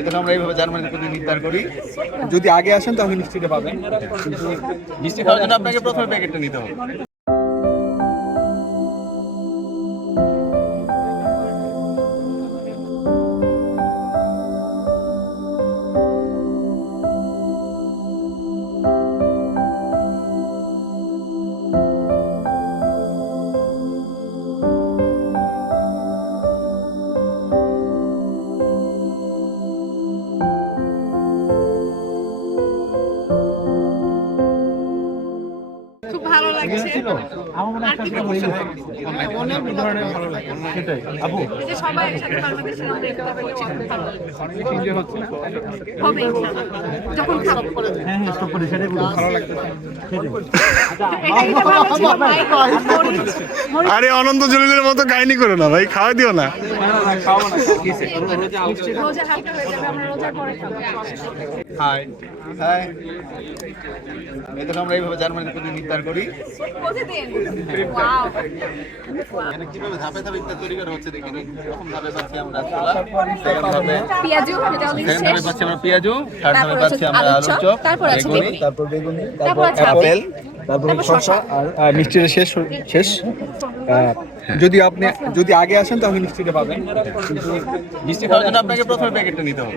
এদের আমরা এইভাবে জার্মানির প্রতি নির্ধার করি। যদি আগে আসেন তাহলে মিষ্টিটা পাবেন। মিষ্টি খাওয়ার জন্য আপনাকে প্রথমে প্যাকেটটা নিতে হবে। আরে অনন্ত জলিলের মতো কাহিনী করে না ভাই খাওয়া দিও না। হাই। হাই। এদের আমরা এইভাবে জার্মানিতে প্রতি নির্ধার করি। প্রতিদিন ওয়াও এখানে কীভাবে ধাপে ধাপে ইত্যাদি তৈরি করা হচ্ছে দেখিনি প্রথম ধাপে পাচ্ছি আমরা ছোলা সেকেন্ড ধাপে। পেঁয়াজু এটা অলরেডি সেকেন্ড ধাপে শেষ। পাচ্ছি আমরা পেঁয়াজু থার্ড ধাপে পাচ্ছি আমরা আলুর আলুর চপ, চপ তারপর আছে বেগুনি। বেগুনি। তারপর বেগুনি তারপর আপেল তারপর শসা আর মিষ্টিটা শেষ শেষ? যদি আপনি যদি আগে আসেন তাহলে মিষ্টিটা পাবেন। কিন্তু মিষ্টি খাওয়ার জন্য আপনাকে প্রথমে প্যাকেটটা নিতে হবে।